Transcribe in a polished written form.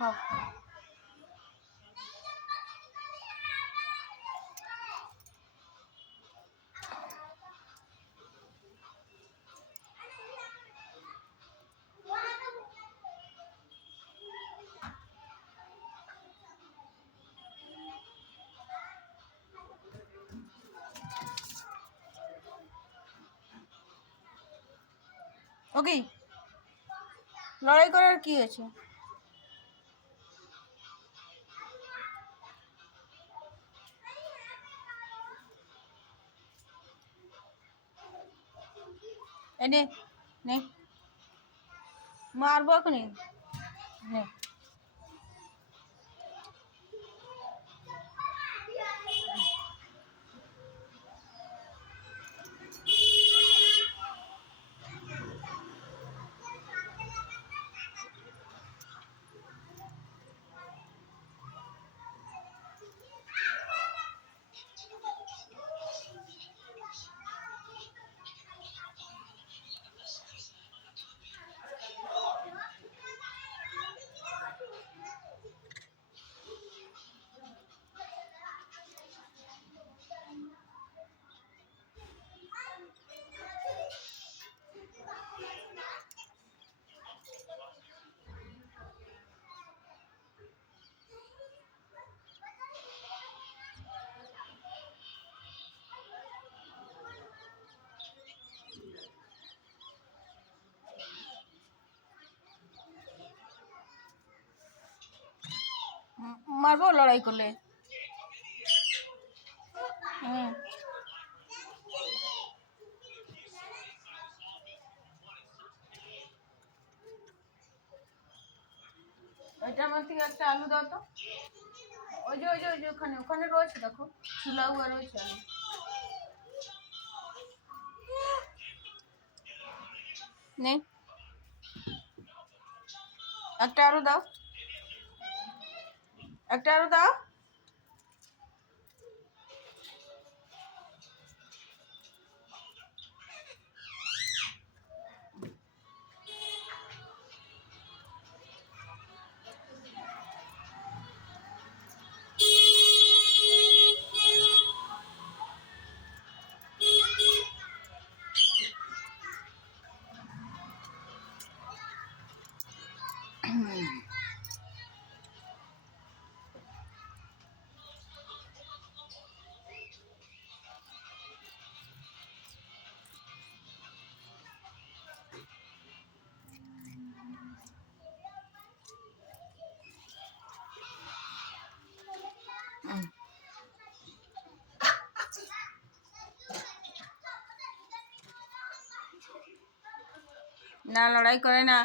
খাও। ওকে, লড়াই করার কি আছে? এনে নে, মারবো এখনই। নে, মারবো লড়াই করলে। এটা আমার থেকে একটা আলু দাও তো। ওই যে ওখানে ওখানে রয়েছে, দেখো চুলাউয়া রয়েছে আলু। নে, একটা আলু দাও, একটা আলু দাও। না, লড়াই করে না।